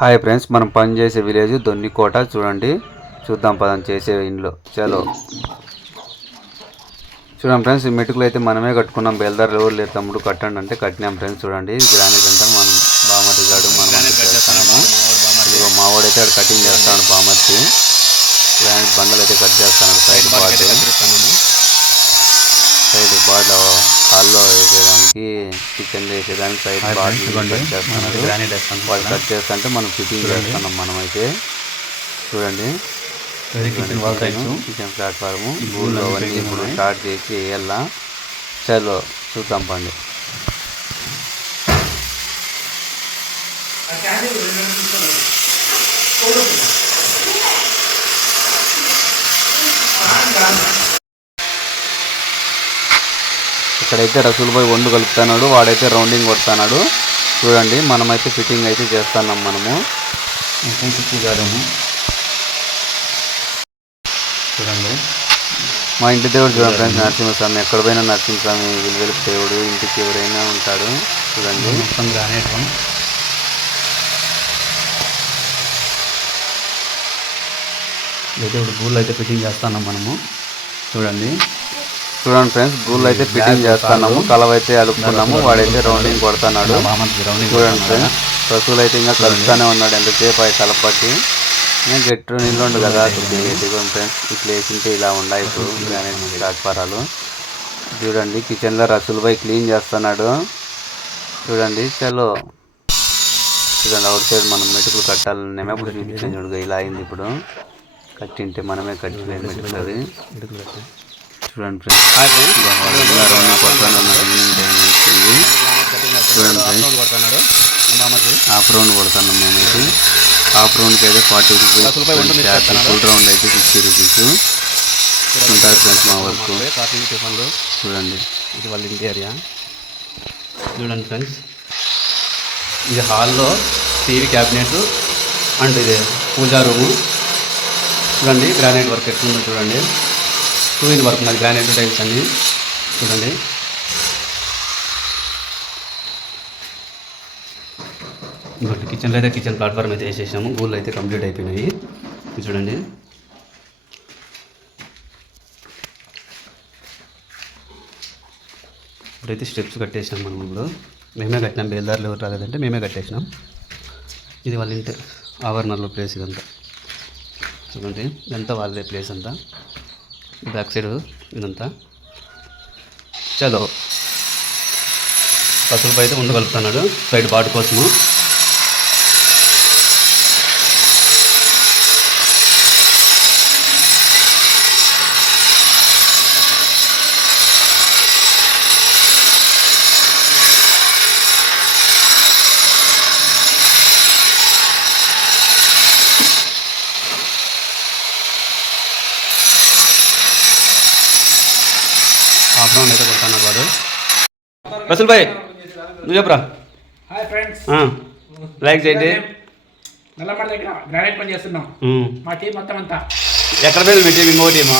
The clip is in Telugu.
హాయ్ ఫ్రెండ్స్, మనం పని చేసే విలేజ్ దొన్నికోట. చూడండి, చూద్దాం పదం చేసే ఇంట్లో. చలో చూడండి ఫ్రెండ్స్, ఈ మెటుకులు అయితే మనమే కట్టుకున్నాం. బెల్దారు ఎవరు లేరు, తమ్ముడు కట్టండి అంటే కట్టినాం ఫ్రెండ్స్. చూడండి, గ్రానైట్ అంతా మనం బామర్తి గాడు మనం చేస్తున్నాము. ఇదిగో మా వాడైతే అక్కడ కటింగ్ చేస్తాడు. బామర్తి గ్రానైట్ బండలు అయితే కట్ చేస్తున్నాడు. సైడ్ బార్డ్ హాల్లో వేసేదానికి, కిచెన్ వేసేదానికి సైడ్ బార్డ్ కట్ చేస్తున్నాడు. వాళ్ళు కట్ చేస్తుంటే మనం ఫిట్టింగ్ చేస్తున్నాం మనమైతే. చూడండి, కిచెన్ ప్లాట్ఫామ్ ఊళ్ళో అవన్నీ ఇప్పుడు స్టార్ట్ చేసి వేయాలా. చలో చూద్దాం పండి. ఇక్కడైతే రసూల్ భాయ్ వండు కలుపుతున్నాడు, వాడైతే రౌండింగ్ కొడుతున్నాడు. చూడండి, మనమైతే ఫిట్టింగ్ అయితే చేస్తున్నాం మనము. చూడండి, మా ఇంటి దేవుడు చూడండి ఫ్రెండ్స్, నరసింహస్వామి. ఎక్కడ పోయినా నరసింహస్వామి వెలువెలుపు దేవుడు, ఇంటికి ఎవరైనా ఉంటాడు. చూడండి, ఇప్పుడు గూళ్ళు అయితే ఫిట్టింగ్ చేస్తున్నాం మనము. చూడండి ఫ్రెండ్స్, గూళ్ళు అయితే ఫిట్టింగ్ చేస్తున్నాము. కలవ అయితే అలుపుకున్నాము, వాడైతే రౌండింగ్ కొడుతున్నాడు. చూడండి ఫ్రెండ్స్, రసూలు అయితే ఇంకా కలుపుతానే ఉన్నాడు. ఎంతసేపు అయి కలపట్టి నేను గట్టి నిల్లుండు కదా. ఇదిగోండి ఫ్రెండ్స్, ఇట్లా వేసింటే ఇలా ఉన్నాయి ఇప్పుడు గ్రానైట్ ప్లాట్ఫారాలు. చూడండి, కిచెన్లో రసూల్ భాయ్ క్లీన్ చేస్తున్నాడు. చూడండి, చలో చూడండి, అవుట్ సైడ్ మనం మెటుకులు కట్టాలనే ఇప్పుడు చూపించాను. చూడగా ఇలా అయింది. ఇప్పుడు కట్టింటే మనమే కట్టిపోయింది మెటుకులు. అది చూడండి ఫ్రెండ్స్, చూడండి ఫ్రెండ్స్, హాఫ్ రౌండ్ కొడుతున్నాం మేమైతే. హాఫ్ రౌండ్కి అయితే 40 రూపీస్, ఫుల్ రౌండ్ అయితే 50 రూపీస్ ఉంటుంది ఫ్రెండ్స్ మా వర్క్. చూడండి, ఇది వాళ్ళ ఇంటి ఏరియా. చూడండి ఫ్రెండ్స్, ఇది హాల్లో టీవీ క్యాబినెట్ అండ్ ఇది పూజా రూము. చూడండి, గ్రానైట్ వర్క్ ఎట్లుందో చూడండి. 2 in వర్క్ ఉన్నది, గ్రానైట్ టైల్స్ అన్నీ. చూడండి, ఇంకోటి కిచెన్లో అయితే కిచెన్ ప్లాట్ఫామ్ అయితే వేసేసాము. గూళ్ళు అయితే కంప్లీట్ అయిపోయినాయి. చూడండి, ఇప్పుడైతే స్టెప్స్ కట్టేసినాం మనం. ఇప్పుడు మేమే కట్టినాం, బేల్దారులు ఎవరు రాలేదంటే మేమే కట్టేసినాం. ఇది వాళ్ళ ఇంటి ఆవరణలో ప్లేస్ ఇదంతా. చూడండి, ఇదంతా వాళ్ళదే ప్లేస్ అంతా. బ్యాక్ సైడ్ ఇదంతా. చలో రసూల్ అయితే ముందు కలుపుతున్నాడు సైడ్ బాటు కోసము. హాఫ్ రౌండ్ అయితే కొడుతున్నాడు వాడు. రసూల్ భాయ్ నువ్వు చెప్పురా. హాయ్ ఫ్రెండ్స్, లైక్ చేయండి. నల్లమడ దగ్గర గ్రానైట్ పని చేస్తున్నాం. మా టీం మొత్తం అంతా. ఎక్కడ పోయింది మీ టీం? ఇంకో టీమా?